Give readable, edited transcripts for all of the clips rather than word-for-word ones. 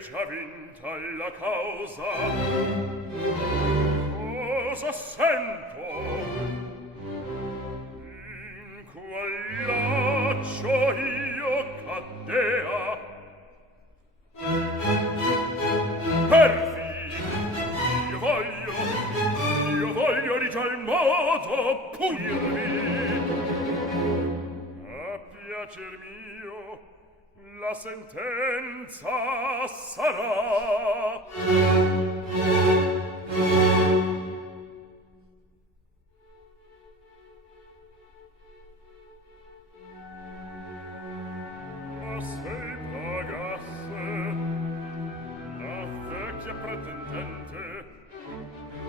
già vinta la causa. Cosa sento? In qual laccio io caddea? Perfi, io voglio di tal modo punirmi. A piacer mio la sentenza sarà. Ma se pagasse la vecchia pretendente,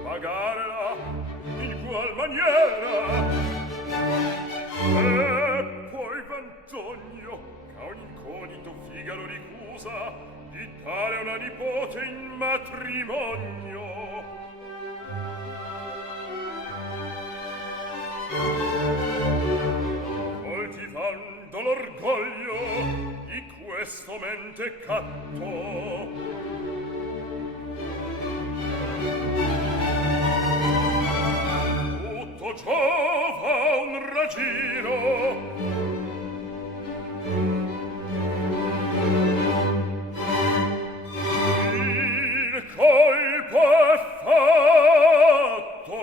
pagarla in qual maniera? E poi Vantogno, che un incognito Figaro ricusa di dare una nipote in matrimonio. Coltivando l'orgoglio di questo mentecatto, tutto ciò fa un raggiro. Il colpo è fatto.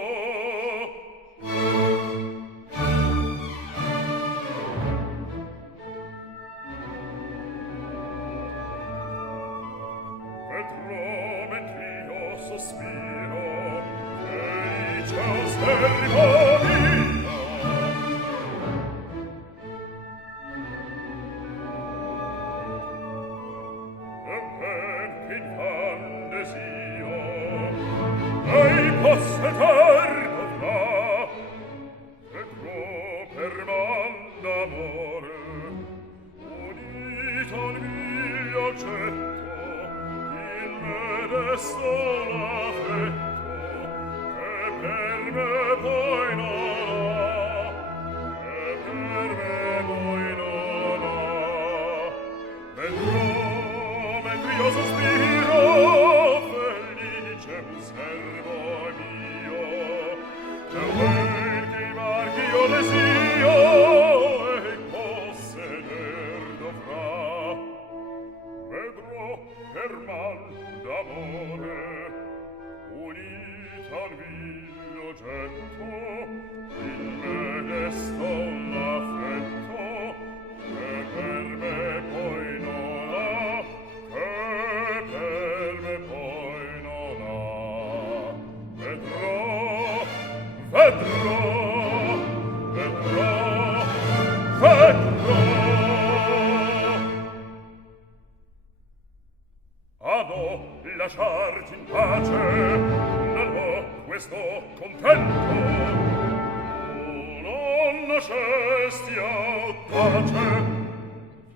Vedrò mentre io sospiro, felice osservo mio. E ben che in fan desio, ei possetar potrà, vedrò per man d'amore, unito al mio getto, in me desto l'affetto, che per me poi non ha, che per me poi non ha. Vedrò mentre io sospiro, felice un servo mio, che quel che i marchi io desio e posseder dovrà. Vedrò per man d'amore, unita al mio getto, in me desto l'affetto, che per me poi non ha, che per me poi non ha. Vedrò, vedrò, vedrò, vedrò. Ah no, lasciarti in pace, non ho questo contento. Tu non nascesti audace,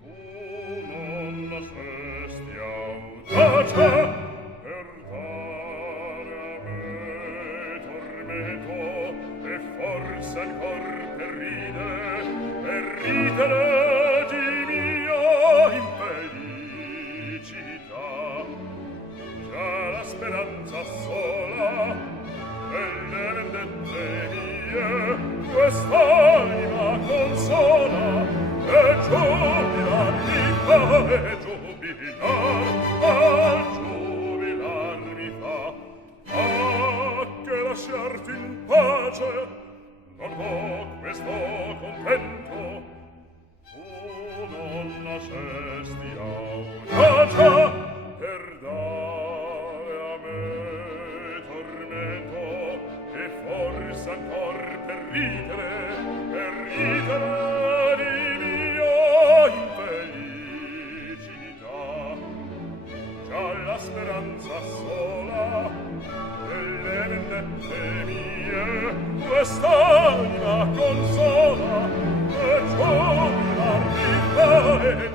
tu non nascesti audace, per dare a me tormento, e forse ancor per ridere di mia infelicità. Già la speranza sola delle vendette mie quest'anima consola, e giubilar mi fa, e giubilar mi fa. Ah, che lasciarti in pace non ho questo contento. Tu non nascesti audacia per dare a me tormento, e forse ancor per ridere di mia infelicità. Già la speranza sola delle vendette mie quest'anima consola, e giubilar mi fa, e